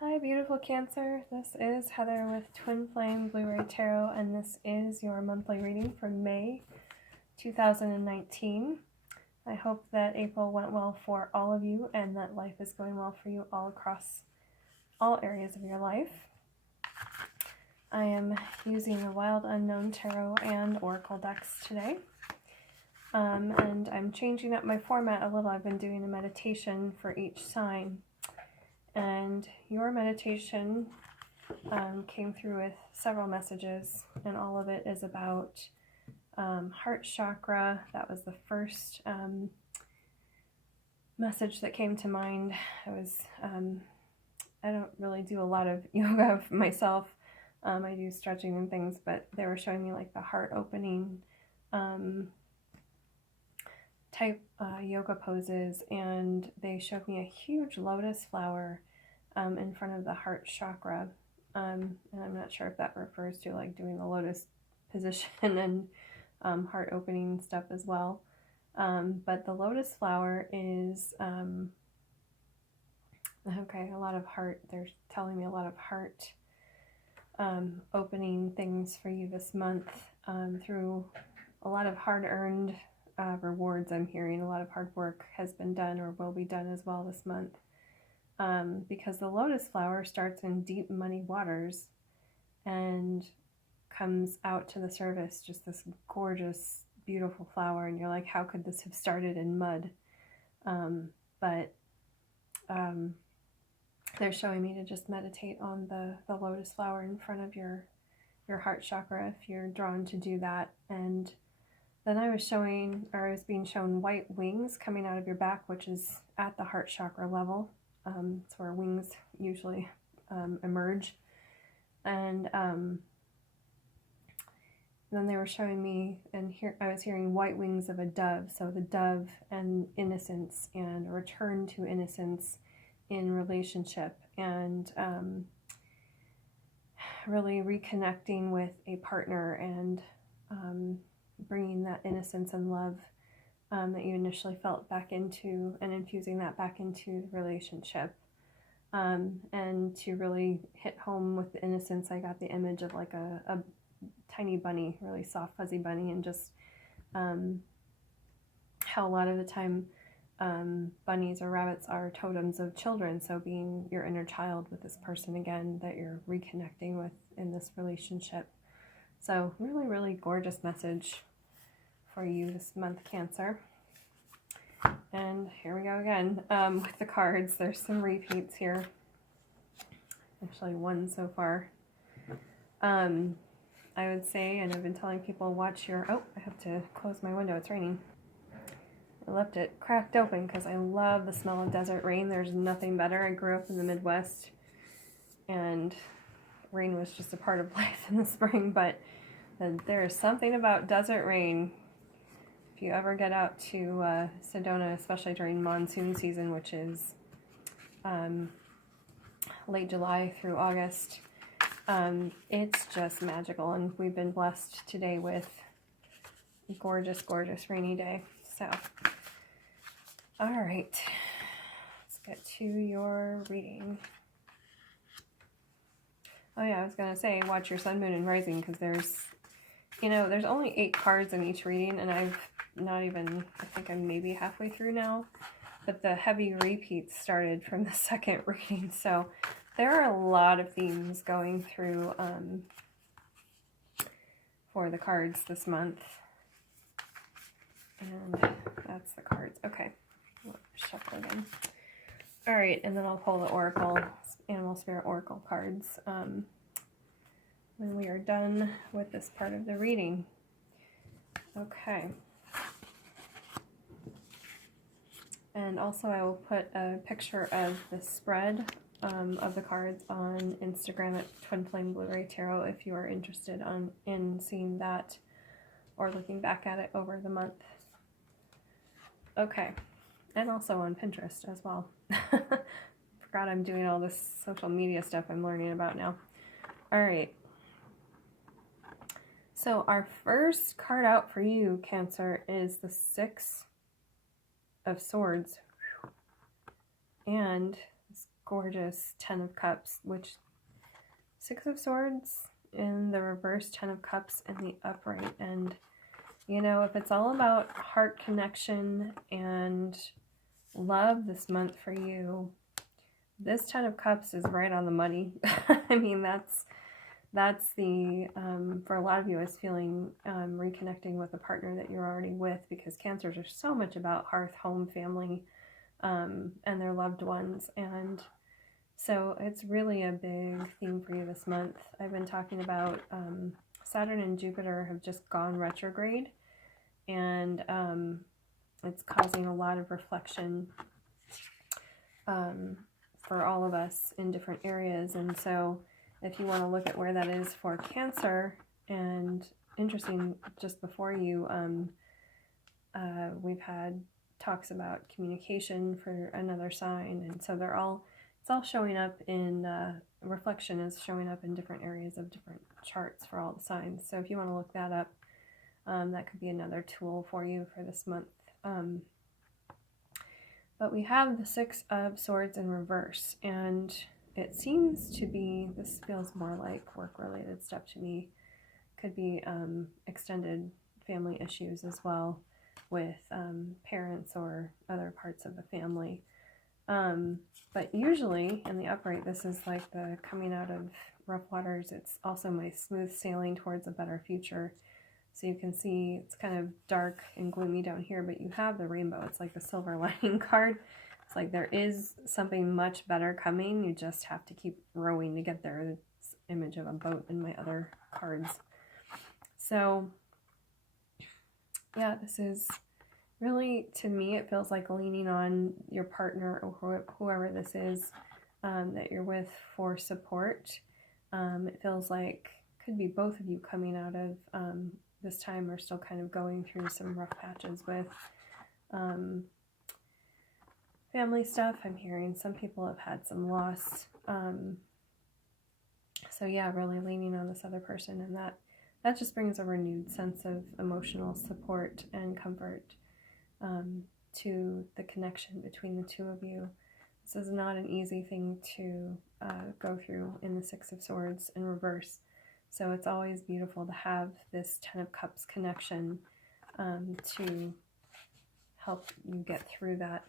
Hi, beautiful Cancer. This is Heather with Twin Flame Blu-ray Tarot, and this is your monthly reading for May 2019. I hope that April went well for all of you and that life is going well for you all across all areas of your life. I am using the Wild Unknown Tarot and Oracle decks today. And I'm changing up my format a little. I've been doing a meditation for each sign. And your meditation came through with several messages, and all of it is about heart chakra. That was the first message that came to mind. I don't really do a lot of yoga myself. I do stretching and things, but they were showing me like the heart opening type yoga poses, and they showed me a huge lotus flower in front of the heart chakra, and I'm not sure if that refers to like doing the lotus position and heart opening stuff as well, but the lotus flower is okay, a lot of heart. They're telling me a lot of heart opening things for you this month, through a lot of hard-earned rewards. I'm hearing a lot of hard work has been done or will be done as well this month, because the lotus flower starts in deep muddy waters and comes out to the surface, just this gorgeous, beautiful flower, and you're like, how could this have started in mud? But they're showing me to just meditate on the lotus flower in front of your heart chakra if you're drawn to do that. And then I was being shown white wings coming out of your back, which is at the heart chakra level. It's where wings usually emerge. And then they were showing me, and here I was hearing white wings of a dove. So the dove and innocence and a return to innocence in relationship, and really reconnecting with a partner and bringing that innocence and love that you initially felt back into, and infusing that back into the relationship. And to really hit home with the innocence, I got the image of like a tiny bunny, really soft, fuzzy bunny, and just how a lot of the time bunnies or rabbits are totems of children. So being your inner child with this person again that you're reconnecting with in this relationship. So really, really gorgeous message for you this month, Cancer. And here we go again with the cards. There's some repeats here. Actually, one so far. I would say, and I've been telling people, watch your... Oh, I have to close my window. It's raining. I left it cracked open because I love the smell of desert rain. There's nothing better. I grew up in the Midwest, and rain was just a part of life in the spring, but there is something about desert rain. If you ever get out to Sedona, especially during monsoon season, which is late July through August, it's just magical, and we've been blessed today with a gorgeous, gorgeous rainy day. So, all right, let's get to your reading. Oh yeah, I was going to say, watch your sun, moon, and rising, because there's only 8 cards in each reading, and I've not even, I think I'm maybe halfway through now, but the heavy repeats started from the second reading, so there are a lot of themes going through for the cards this month, and that's the cards. Okay, shuffle again. All right, and then I'll pull the Oracle, Animal Spirit Oracle cards when we are done with this part of the reading. Okay. And also I will put a picture of the spread of the cards on Instagram at Twin Flame Blu-ray Tarot if you are interested in seeing that or looking back at it over the month. Okay. And also on Pinterest as well. Forgot I'm doing all this social media stuff I'm learning about now. All right. So our first card out for you, Cancer, is the 6 of Swords. And this gorgeous Ten of Cups, which Six of Swords in the reverse, Ten of Cups in the upright. And, you know, if it's all about heart connection and love this month for you, this Ten of Cups is right on the money. I mean, that's the, for a lot of you, is feeling reconnecting with a partner that you're already with, because Cancers are so much about hearth, home, family, and their loved ones. And so it's really a big theme for you this month. I've been talking about Saturn and Jupiter have just gone retrograde, and it's causing a lot of reflection for all of us in different areas. And so if you want to look at where that is for Cancer, and interesting, just before you, we've had talks about communication for another sign, and so it's all showing up in, reflection is showing up in different areas of different charts for all the signs. So if you want to look that up, that could be another tool for you for this month. But we have the Six of Swords in reverse, and it seems to be, this feels more like work-related stuff to me. Could be extended family issues as well, with parents or other parts of the family. But usually in the upright, this is like the coming out of rough waters. It's also my smooth sailing towards a better future. So you can see it's kind of dark and gloomy down here, but you have the rainbow. It's like the silver lining card. It's like there is something much better coming. You just have to keep rowing to get there. It's image of a boat in my other cards. So yeah, this is really, to me, it feels like leaning on your partner or whoever this is that you're with for support. It feels like could be both of you coming out of this time are still kind of going through some rough patches with family stuff. I'm hearing some people have had some loss. So yeah, really leaning on this other person, and that just brings a renewed sense of emotional support and comfort to the connection between the two of you. This is not an easy thing to go through in the Six of Swords in reverse. So it's always beautiful to have this Ten of Cups connection to help you get through that.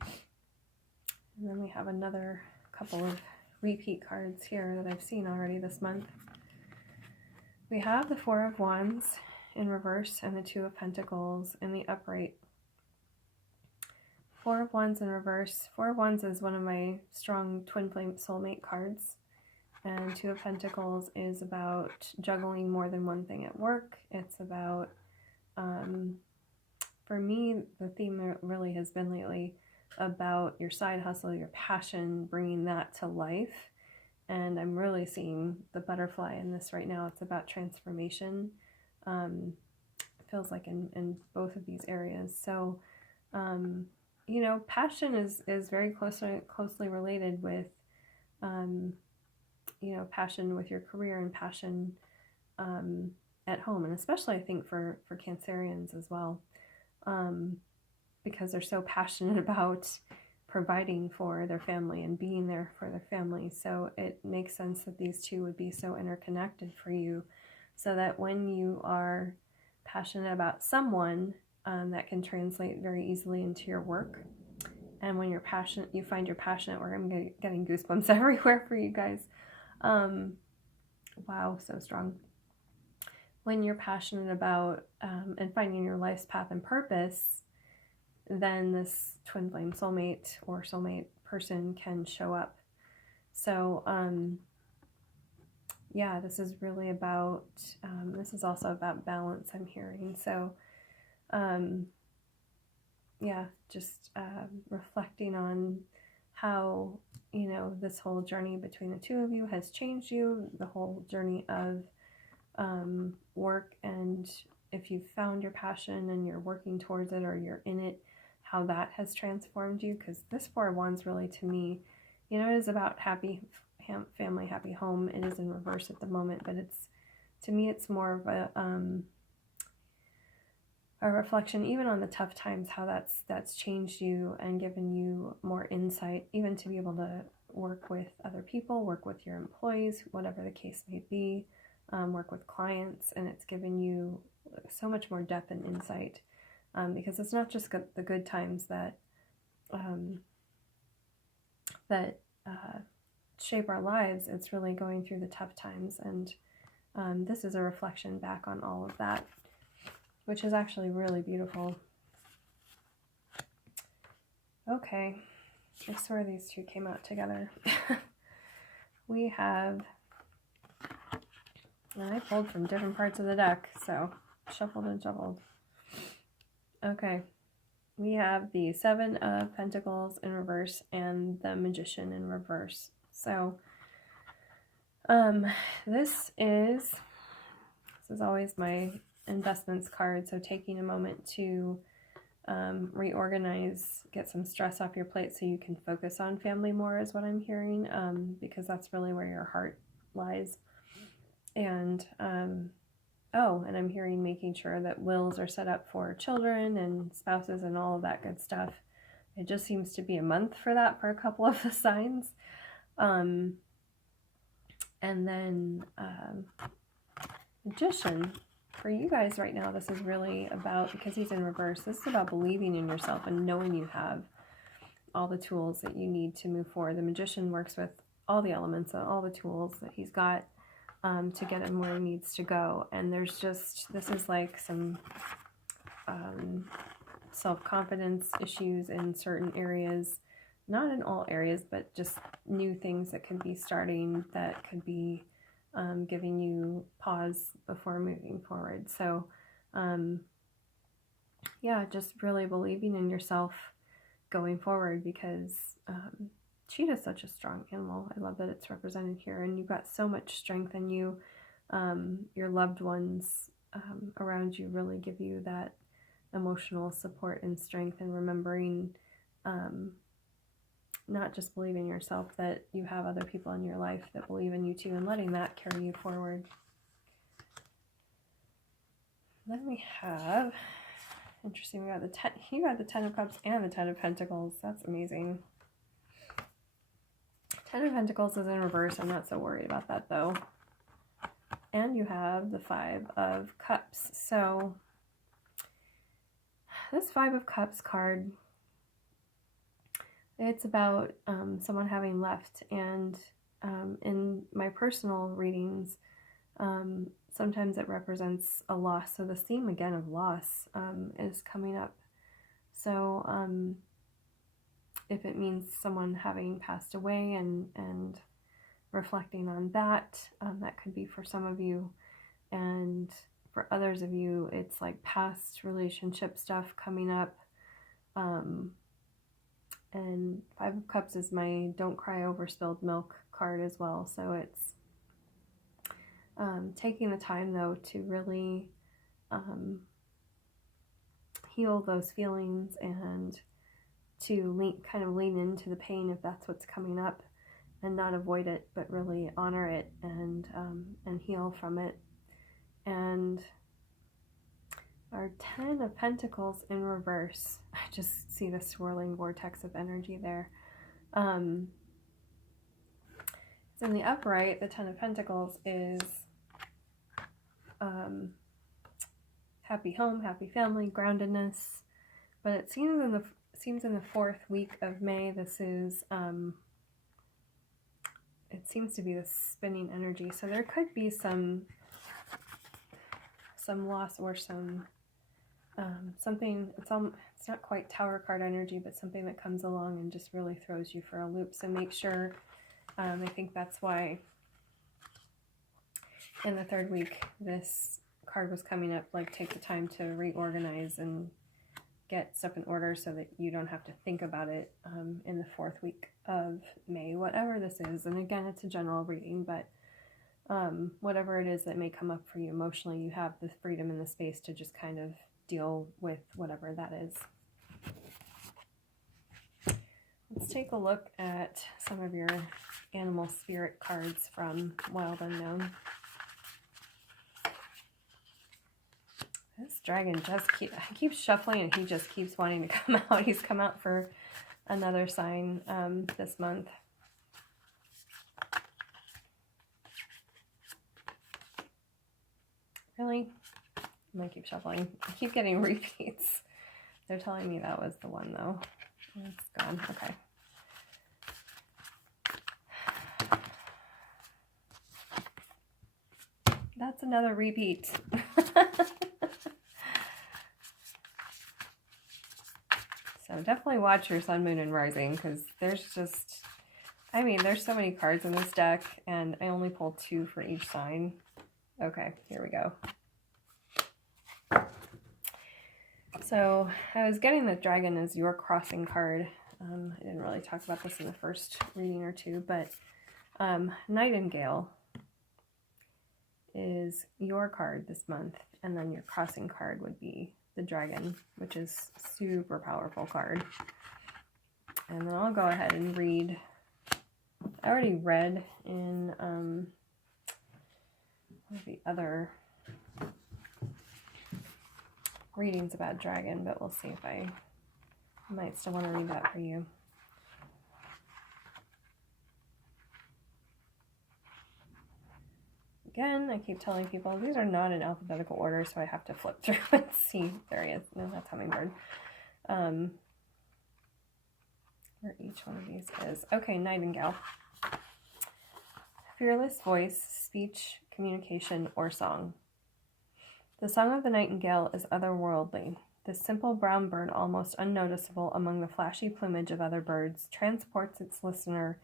And then we have another couple of repeat cards here that I've seen already this month. We have the Four of Wands in reverse and the Two of Pentacles in the upright. Four of Wands in reverse. Four of Wands is one of my strong twin flame soulmate cards. And Two of Pentacles is about juggling more than one thing at work. It's about, for me, the theme really has been lately about your side hustle, your passion, bringing that to life. And I'm really seeing the butterfly in this right now. It's about transformation. It feels like in both of these areas. So, you know, passion is very closely related with, you know, passion with your career and passion at home, and especially I think for Cancerians as well, because they're so passionate about providing for their family and being there for their family. So it makes sense that these two would be so interconnected for you, so that when you are passionate about someone, that can translate very easily into your work. And when you're passionate, you find you're passionate, where I'm getting goosebumps everywhere for you guys. Wow, so strong. When you're passionate about and finding your life's path and purpose, then this twin flame soulmate or soulmate person can show up. So yeah, this is really about, this is also about balance, I'm hearing. So yeah, just reflecting on how, you know, this whole journey between the two of you has changed you, the whole journey of work, and if you've found your passion and you're working towards it or you're in it, how that has transformed you. Because this Four of Wands really, to me, you know, it is about happy family, happy home. It is in reverse at the moment, but it's, to me, it's more of a a reflection even on the tough times, how that's changed you and given you more insight, even to be able to work with other people, work with your employees, whatever the case may be, work with clients, and it's given you so much more depth and insight, because it's not just the good times that shape our lives. It's really going through the tough times, and this is a reflection back on all of that, which is actually really beautiful. Okay, I swear these two came out together. We have, and I pulled from different parts of the deck, so shuffled and shuffled. Okay, we have the Seven of Pentacles in reverse and the Magician in reverse. So this is always my investments card, so taking a moment to reorganize, get some stress off your plate so you can focus on family more is what I'm hearing, because that's really where your heart lies. And and I'm hearing making sure that wills are set up for children and spouses and all of that good stuff. It just seems to be a month for that for a couple of the signs. And then Magician. For you guys right now, this is really about, because he's in reverse, this is about believing in yourself and knowing you have all the tools that you need to move forward. The Magician works with all the elements and all the tools that he's got to get him where he needs to go. And there's just, this is like some self-confidence issues in certain areas, not in all areas, but just new things that could be starting, that could be giving you pause before moving forward. So yeah, just really believing in yourself going forward, because cheetah's such a strong animal. I love that it's represented here, and you've got so much strength in you. Your loved ones around you really give you that emotional support and strength, and remembering not just believing in yourself, that you have other people in your life that believe in you too, and letting that carry you forward. Then we have, interesting, we got you got the Ten of Cups and the Ten of Pentacles. That's amazing. Ten of Pentacles is in reverse. I'm not so worried about that though. And you have the Five of Cups. So this Five of Cups card, it's about someone having left, and in my personal readings, sometimes it represents a loss. So the theme again of loss is coming up. So if it means someone having passed away and reflecting on that, that could be for some of you. And for others of you, it's like past relationship stuff coming up. And Five of Cups is my Don't Cry Over Spilled Milk card as well. So it's taking the time though to really heal those feelings, and to kind of lean into the pain if that's what's coming up, and not avoid it, but really honor it and heal from it. And our Ten of Pentacles in reverse, I just see the swirling vortex of energy there. So in the upright, the Ten of Pentacles is happy home, happy family, groundedness. But it seems in the fourth week of May, this is it seems to be the spinning energy. So there could be some loss, or something. It's not quite Tower card energy, but something that comes along and just really throws you for a loop. So make sure. I think that's why in the third week this card was coming up. Like, take the time to reorganize and get stuff in order so that you don't have to think about it in the fourth week of May, whatever this is. And again, it's a general reading, but whatever it is that may come up for you emotionally, you have the freedom and the space to just kind of deal with whatever that is. Let's take a look at some of your animal spirit cards from Wild Unknown. This dragon just I keep shuffling and he just keeps wanting to come out. He's come out for another sign this month. Really? I'm gonna keep shuffling. I keep getting repeats. They're telling me that was the one though. It's gone. Okay. That's another repeat. So definitely watch your sun, moon, and rising, because there's just, I mean, there's so many cards in this deck, and I only pulled 2 for each sign. Okay, here we go. So I was getting the dragon as your crossing card. I didn't really talk about this in the first reading or two, but Nightingale is your card this month, and then your crossing card would be the dragon, which is super powerful card. And then I'll go ahead and read. I already read in one of the other readings about dragon, but we'll see if I might still want to read that for you. Again, I keep telling people these are not in alphabetical order, so I have to flip through and see. There he is. No, that's Hummingbird. Where each one of these is. Okay, Nightingale. Fearless voice, speech, communication, or song. The song of the nightingale is otherworldly. This simple brown bird, almost unnoticeable among the flashy plumage of other birds, transports its listener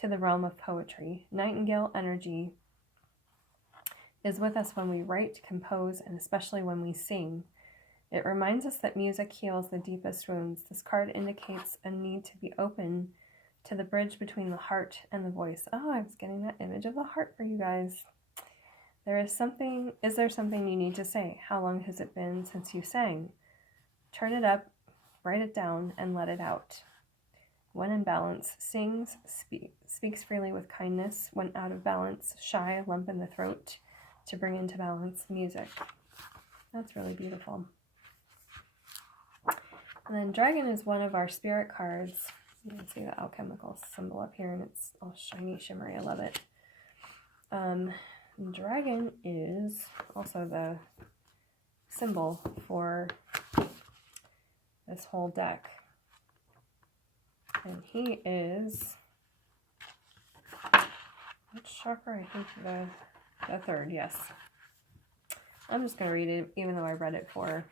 to the realm of poetry. Nightingale energy is with us when we write, compose, and especially when we sing. It reminds us that music heals the deepest wounds. This card indicates a need to be open to the bridge between the heart and the voice. Oh, I was getting that image of the heart for you guys. Is there something you need to say? How long has it been since you sang? Turn it up, write it down, and let it out. When in balance, sings, speaks freely with kindness. When out of balance, shy, lump in the throat, to bring into balance music. That's really beautiful. And then dragon is one of our spirit cards. You can see the alchemical symbol up here, and it's all shiny, shimmery. I love it. Dragon is also the symbol for this whole deck. And he is, which chakra? I think the third, yes. I'm just going to read it, even though I read it for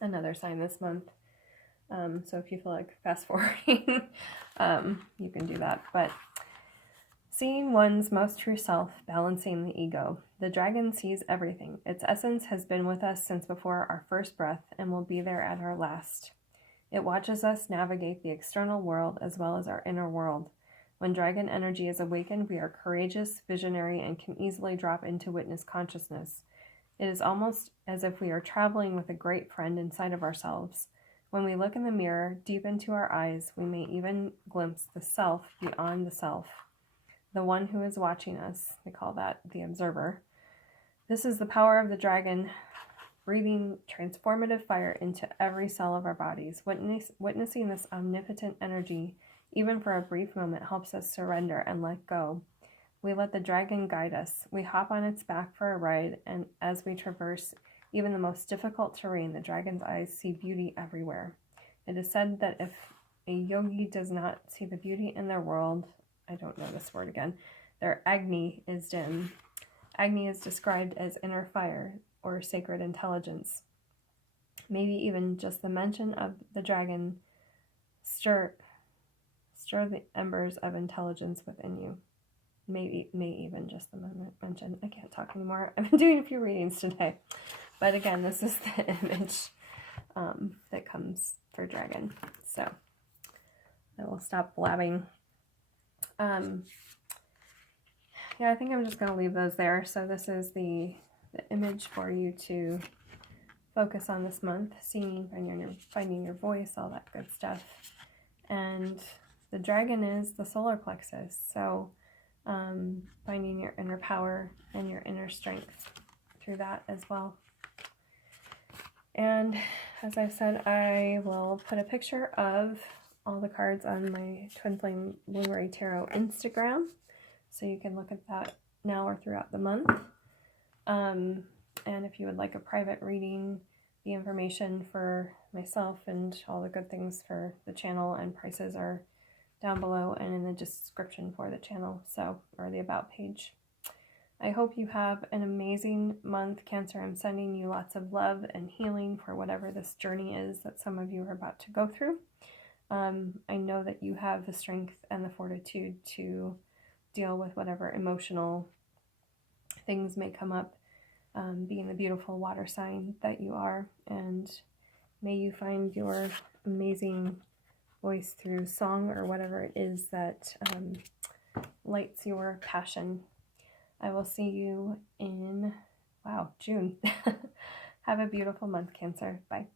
another sign this month. So if you feel like fast forwarding, you can do that. But seeing one's most true self, balancing the ego. The dragon sees everything. Its essence has been with us since before our first breath and will be there at our last. It watches us navigate the external world as well as our inner world. When dragon energy is awakened, we are courageous, visionary, and can easily drop into witness consciousness. It is almost as if we are traveling with a great friend inside of ourselves. When we look in the mirror, deep into our eyes, we may even glimpse the self beyond the self. The one who is watching us. They call that the observer. This is the power of the dragon, breathing transformative fire into every cell of our bodies. Witnessing this omnipotent energy, even for a brief moment, helps us surrender and let go. We let the dragon guide us. We hop on its back for a ride, and as we traverse even the most difficult terrain, the dragon's eyes see beauty everywhere. It is said that if a yogi does not see the beauty in their world, I don't know this word again, their Agni is dim. Agni is described as inner fire or sacred intelligence. Maybe even just the mention of the dragon stir the embers of intelligence within you. May even just the mention. I can't talk anymore. I've been doing a few readings today. But again, this is the image that comes for dragon. So I will stop blabbing. Yeah, I think I'm just going to leave those there. So this is the image for you to focus on this month. Singing, finding your voice, all that good stuff. And the dragon is the solar plexus. So finding your inner power and your inner strength through that as well. And as I've said, I will put a picture of all the cards on my Twin Flame Blu-ray Tarot Instagram, so you can look at that now or throughout the month. And if you would like a private reading, the information for myself and all the good things for the channel and prices are down below and in the description for the channel, so, or the about page. I hope you have an amazing month, Cancer. I'm sending you lots of love and healing for whatever this journey is that some of you are about to go through. I know that you have the strength and the fortitude to deal with whatever emotional things may come up, being the beautiful water sign that you are, and may you find your amazing voice through song or whatever it is that lights your passion. I will see you in, June. Have a beautiful month, Cancer. Bye.